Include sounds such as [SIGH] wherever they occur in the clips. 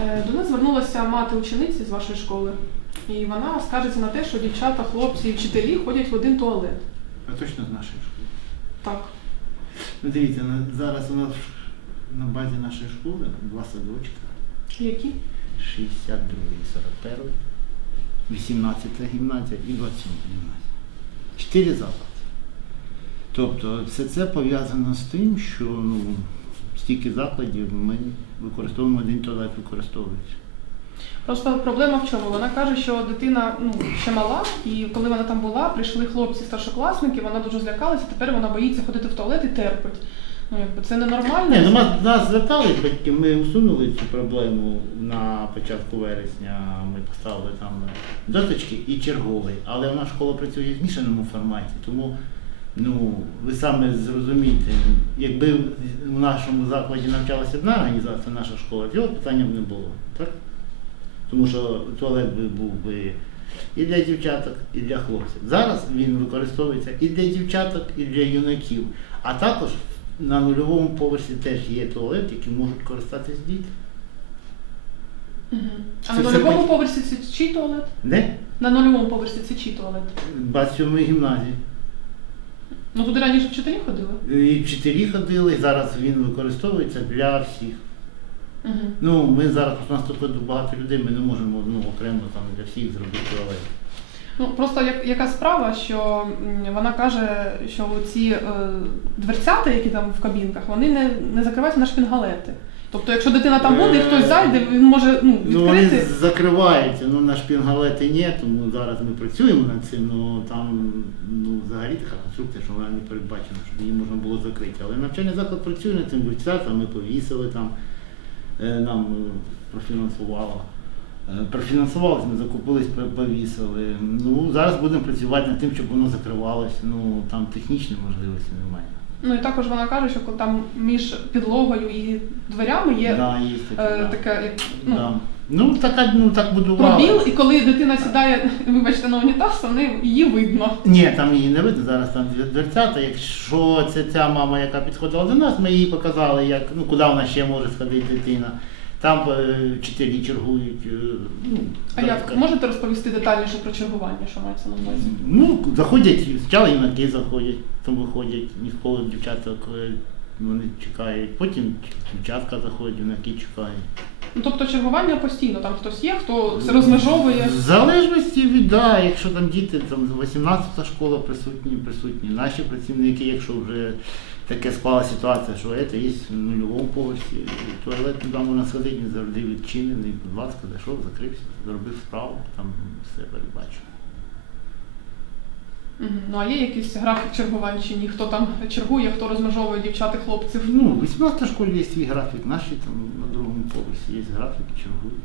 Е, До нас звернулася мати учениці з вашої школи, і вона скаржиться на те, що дівчата, хлопці і вчителі ходять в один туалет. А точно з нашої школи. Так. Ну дивіться, на- зараз у нас на базі нашої школи два садочка. Які? 62 і 41, 18 гімназія і 27 гімназія. Чотири заклади. Тобто все це пов'язано з тим, що ну, стільки закладів ми використовуємо один туалет використовується. Просто проблема в чому? Вона каже, що дитина ну, ще мала, і коли вона там була, прийшли хлопці старшокласники, вона дуже злякалася, тепер вона боїться ходити в туалет і терпить. Ну, якби це ненормально. Ні, ну, нас, нас звертались батьки, ми усунули цю проблему на початку вересня. Ми поставили там доточки і черговий. Але нас школа працює в змішаному форматі, тому ну, ви саме зрозумієте, якби в нашому закладі навчалася одна організація, наша школа, цього питання б не було. Так? Тому що туалет би був би і для дівчаток, і для хлопців. Зараз він використовується і для дівчаток, і для юнаків. А також на нульовому поверсі теж є туалет, яким можуть користатись діти. Мгм. А Це на все нульовому поверсі це чий туалет? Де? На нульовому поверсі це чий туалет? 27 гімназії. Ну туди раніше вчителі ходили? І вчителі ходили, і зараз він використовується для всіх. Угу. Ну, ми зараз у нас тут багато людей, ми не можемо ну, окремо там для всіх зробити туалет. Ну просто як, яка справа, що м, вона каже, що ці е, дверцята, які там в кабінках, вони не, не закриваються на шпінгалети. Тобто, якщо дитина там буде, і хтось зайде, він може ну, Ну, вони закриваються, ну на шпінгалети ні, тому зараз ми працюємо над цим, ну там ну, взагалі така конструкція, що вона не передбачена, щоб її можна було закрити. Але навчальний заклад працює над цим дівчата, ми повісили там, е, нам е, профінансувало. Е, Профінансувалися, ми закупились, повісили. Ну, зараз будемо працювати над тим, щоб воно закривалося. Ну, там технічної можливості немає. Ну і також вона каже, що коли там між підлогою і дверями є Да, є таке, е, да. таке, як ну, Да. Ну, така, ну, так будували. пробіл, і коли дитина сідає, [LAUGHS] вибачте, на унітаз, то не її видно. Ні, там її не видно, зараз там дві- дверцята. Якщо це ця мама, яка підходила до нас, ми їй показали, як, ну, куди вона ще може сходити дитина. Там е, вчителі чергують. е, Ну, А як можете розповісти детальніше про чергування, що мається на увазі? Ну, заходять, спочатку юнаки заходять, потім виходять, ніколи дівчата, е, вони чекають, потім дівчатка заходять, юнаки чекають. Ну тобто чергування постійно, там хтось є, хто це розмежовує. В залежності від, да, якщо там діти, там 18 школа присутні, присутні наші працівники, якщо вже таке склала ситуація, що це є в нульовому поверсі, туалет туди можна сходити, він завжди відчинений, будь ласка, зайшов, закрився, зробив справу, там все передбачено. Ну а є якийсь графік чергувань чи ні? Хто там чергує, хто розмежовує дівчат і хлопців? Ну, в 18 школі є свій графік, наші там на другому поверсі є графік, чергують.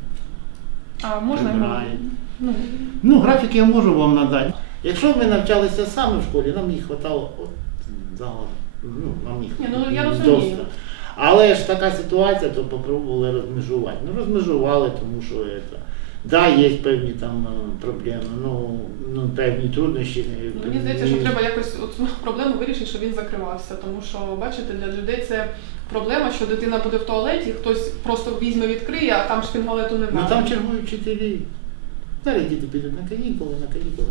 А можна його? Прибирають. Ну, Ну, графік я можу вам надати. Якщо ми навчалися саме в школі, нам їх хватало от загалом. Ну, нам їх Ні, ну, я розумію. Але ж така ситуація, то попробували розмежувати. Ну, розмежували, тому що це. Да, є певні там е, проблеми, ну, ну певні труднощі. Ну, Мені здається, що треба якось цю проблему вирішити, щоб він закривався. Тому що, бачите, для людей це проблема, що дитина буде в туалеті, хтось просто візьме, відкриє, а там шпінгалету Ну немає. там чергують вчителі. Зараз діти підуть на канікули, на канікули.